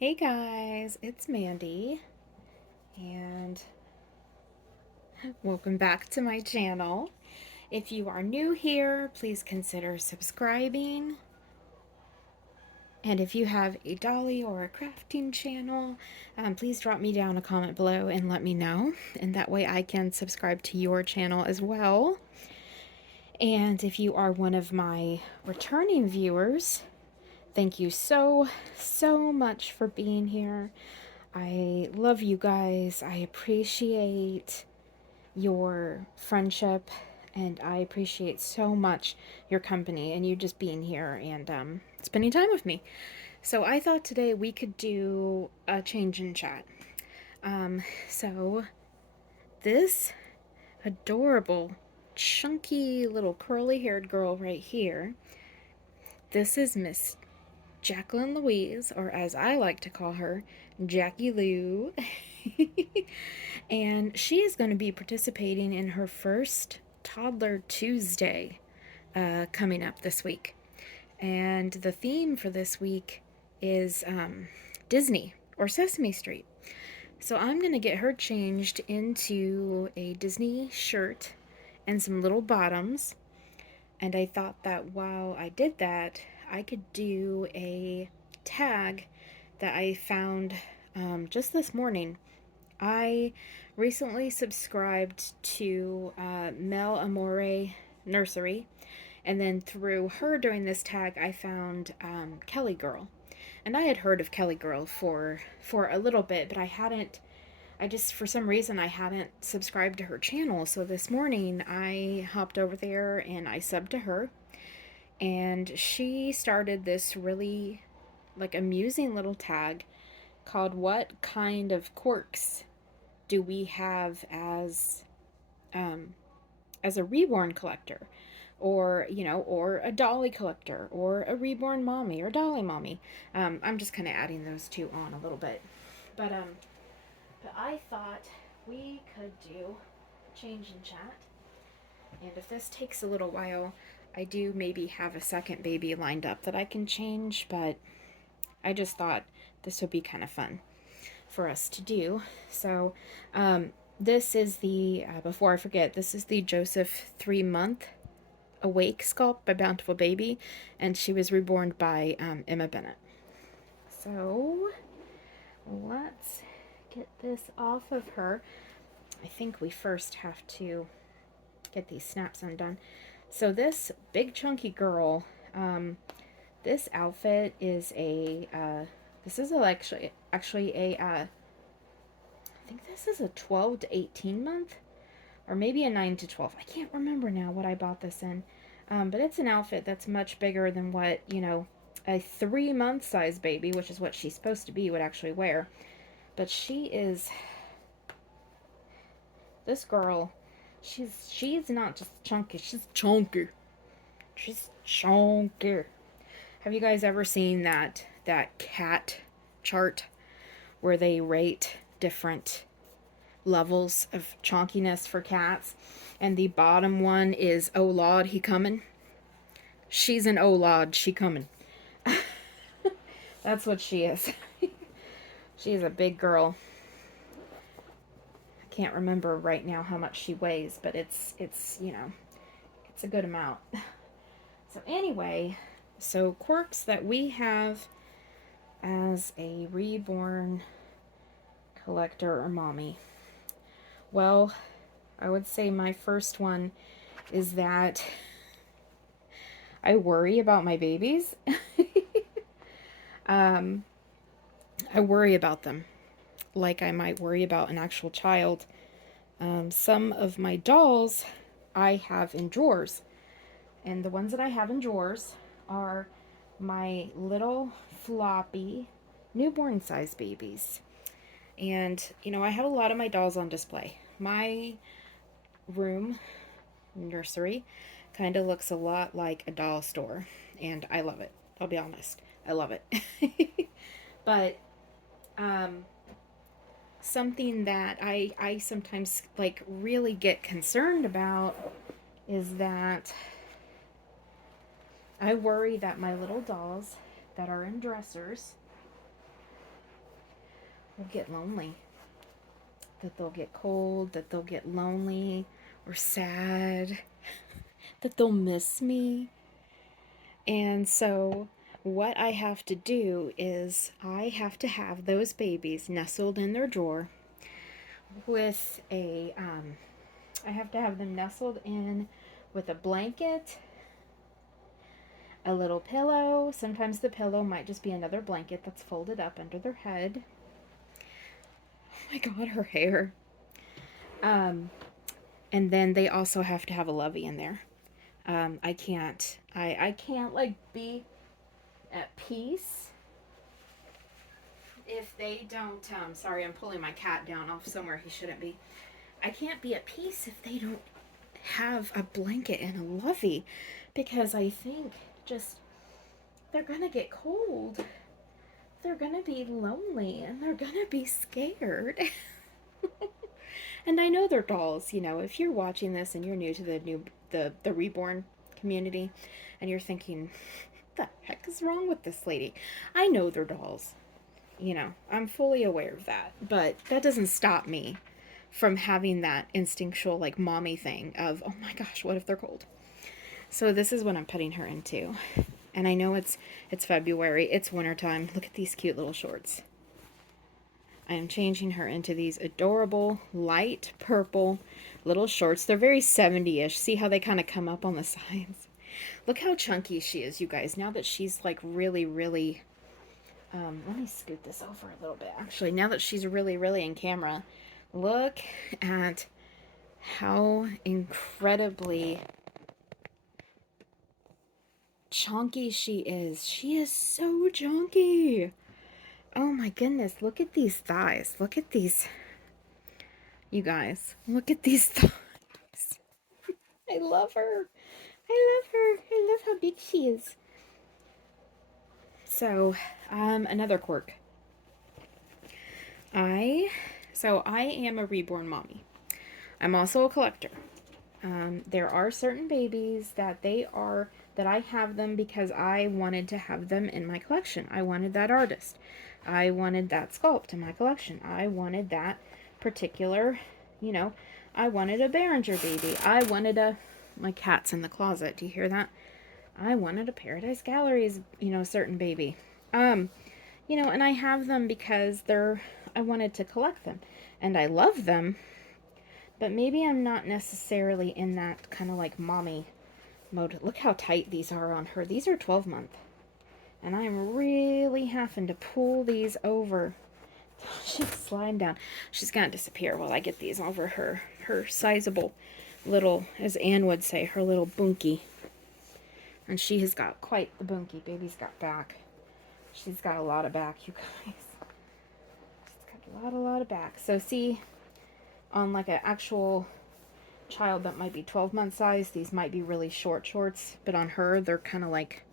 Hey guys, it's Mandy, and welcome back to my channel. If you are new here, please consider subscribing. And if you have a dolly or a crafting channel, please drop me down a comment below and let me know. And that way I can subscribe to your channel as well. And if you are one of my returning viewers, thank you so much for being here. I love you guys. I appreciate your friendship, and I appreciate so much your company and you just being here and spending time with me. So I thought today we could do a change in chat. So this adorable, chunky little curly haired girl right here, this is Miss Jacqueline Louise, or as I like to call her, Jackie Lou. And she is going to be participating in her first Toddler Tuesday coming up this week. And the theme for this week is Disney or Sesame Street. So I'm going to get her changed into a Disney shirt and some little bottoms. And I thought that while I did that, I could do a tag that I found just this morning. I recently subscribed to Mel Amore Nursery, and then through her doing this tag, I found Kelly Girl. And I had heard of Kelly Girl for a little bit, but I hadn't. I just, for some reason, I hadn't subscribed to her channel. So this morning, I hopped over there and I subbed to her, and she started this really like amusing little tag called "What Kind of Quirks Do We Have um, as a Reborn collector?" Or, or a dolly collector, or a reborn mommy, or dolly mommy. I'm just kind of adding those two on a little bit. But, um, but I thought we could do a change in chat. And if this takes a little while, I do maybe have a second baby lined up that I can change, but I just thought this would be kind of fun for us to do. So, this is before I forget, this is the Joseph 3-month Awake sculpt by Bountiful Baby, and she was reborn by Emma Bennett. So, let's get this off of her. I think we first have to get these snaps undone. So this big chunky girl, this outfit is this is actually I think this is a 12 to 18 month, or maybe a 9 to 12. I can't remember now what I bought this in. But it's an outfit that's much bigger than what, a 3-month size baby, which is what she's supposed to be, would actually wear. But this girl, she's not just chunky, she's chunky. She's chunky. Have you guys ever seen that cat chart where they rate different levels of chonkiness for cats? And the bottom one is, "Oh Lord, he coming." She's an "Oh Lord, she coming." That's what she is. She is a big girl. I can't remember right now how much she weighs, but it's it's a good amount. So anyway, so quirks that we have as a reborn collector or mommy. Well, I would say my first one is that I worry about my babies. um, I worry about them like I might worry about an actual child. Some of my dolls I have in drawers, and the ones that I have in drawers are my little floppy newborn size babies. And, I have a lot of my dolls on display. My room, nursery, kind of looks a lot like a doll store, and I love it. I'll be honest. I love it. But, um, something that I sometimes like really get concerned about is that I worry that my little dolls that are in dressers will get lonely, that they'll get cold, that they'll get lonely or sad, that they'll miss me. And so what I have to do is I have to have those babies nestled in their drawer with I have to have them nestled in with a blanket, a little pillow. Sometimes the pillow might just be another blanket that's folded up under their head. Oh my God, her hair. And then they also have to have a lovey in there. I can't like be at peace if they don't, sorry, I'm pulling my cat down off somewhere he shouldn't be. I can't be at peace if they don't have a blanket and a lovey, because I think just they're gonna get cold, they're gonna be lonely, and they're gonna be scared. And I know they're dolls, you know, if you're watching this and you're new to the Reborn community and you're thinking, what the heck is wrong with this lady? I know they're dolls. You know, I'm fully aware of that, but that doesn't stop me from having that instinctual, like, mommy thing of, oh my gosh, what if they're cold? So this is what I'm putting her into. And I know it's February, it's wintertime. Look at these cute little shorts. I am changing her into these adorable light purple little shorts. They're very 70-ish. See how they kind of come up on the sides? Look how chunky she is, you guys. Now that she's like really, really... let me scoot this over a little bit. Actually, now that she's really, really in camera, look at how incredibly chunky she is. She is so chunky. Oh my goodness, look at these thighs. Look at these. You guys, look at these thighs. I love her. I love her. I love how big she is. So, another quirk. I am a reborn mommy. I'm also a collector. There are certain babies that I have them because I wanted to have them in my collection. I wanted that artist. I wanted that sculpt in my collection. I wanted that particular, you know, I wanted a Behringer baby. I wanted my cat's in the closet. Do you hear that? I wanted a Paradise Galleries, you know, certain baby. You know, and I have them because I wanted to collect them. And I love them, but maybe I'm not necessarily in that kind of like mommy mode. Look how tight these are on her. These are 12-month. And I'm really having to pull these over. She's sliding down. She's going to disappear while I get these over her sizable little, as Anne would say, her little bunkie. And she has got quite the bunkie. Baby's got back. She's got a lot of back, you guys. She's got a lot of back. So see, on like an actual child that might be 12-month size, these might be really short shorts. But on her, they're kind of like,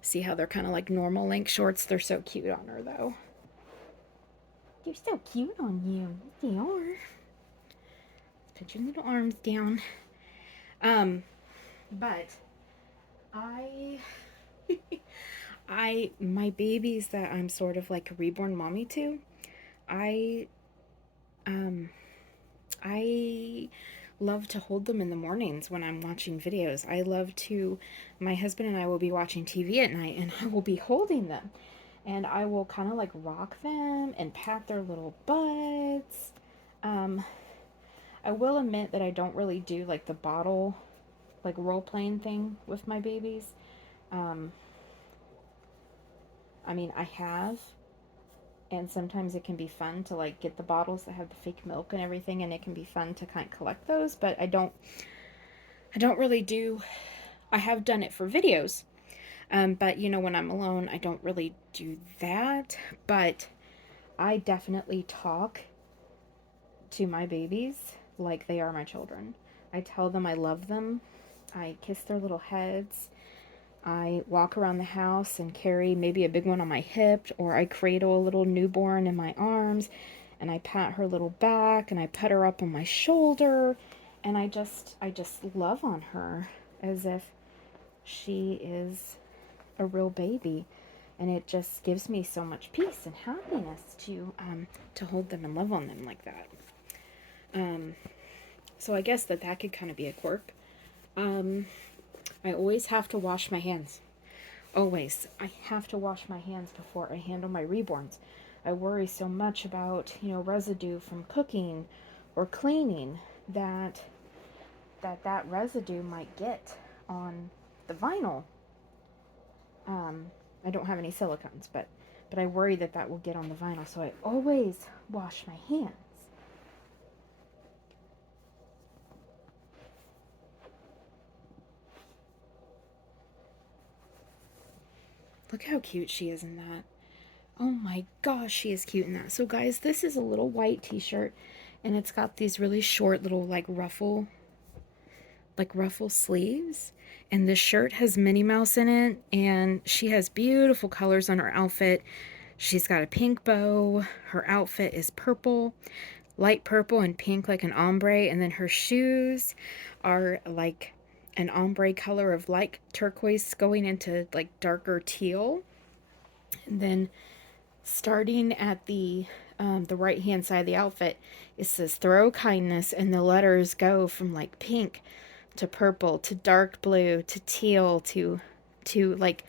see how they're kind of like normal length shorts? They're so cute on her, though. They're so cute on you. They are. Put your little arms down. But my babies that I'm sort of like a reborn mommy to, I love to hold them in the mornings when I'm watching videos. My husband and I will be watching TV at night, and I will be holding them. And I will kind of like rock them and pat their little butts. I will admit that I don't really do like the bottle, like role-playing thing with my babies. I mean, I have, and sometimes it can be fun to like get the bottles that have the fake milk and everything, and it can be fun to kind of collect those, but I don't really do. I have done it for videos, but you know, when I'm alone, I don't really do that. But I definitely talk to my babies like they are my children. I tell them I love them. I kiss their little heads. I walk around the house and carry maybe a big one on my hip, or I cradle a little newborn in my arms, and I pat her little back, and I put her up on my shoulder, and I just love on her as if she is a real baby. And it just gives me so much peace and happiness to hold them and love on them like that. So I guess that could kind of be a quirk. I always have to wash my hands. Always. I have to wash my hands before I handle my reborns. I worry so much about, residue from cooking or cleaning that residue might get on the vinyl. I don't have any silicones, but I worry that will get on the vinyl, so I always wash my hands. Look how cute she is in that. Oh my gosh, she is cute in that. So guys, this is a little white t-shirt, and it's got these really short little ruffle sleeves. And this shirt has Minnie Mouse in it, and she has beautiful colors on her outfit. She's got a pink bow. Her outfit is purple, light purple and pink like an ombre, and then her shoes are like an ombre color of light turquoise going into like darker teal. And then starting at the right hand side of the outfit, it says throw kindness, and the letters go from like pink to purple to dark blue to teal to like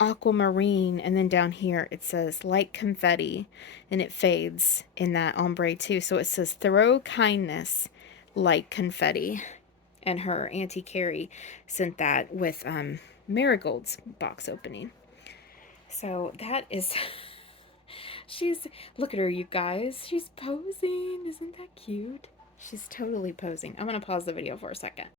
aquamarine, and then down here it says light confetti, and it fades in that ombre too. So it says throw kindness, light confetti. And her Auntie Carrie sent that with Marigold's box opening. So that is look at her, you guys. She's posing. Isn't that cute? She's totally posing. I'm going to pause the video for a second.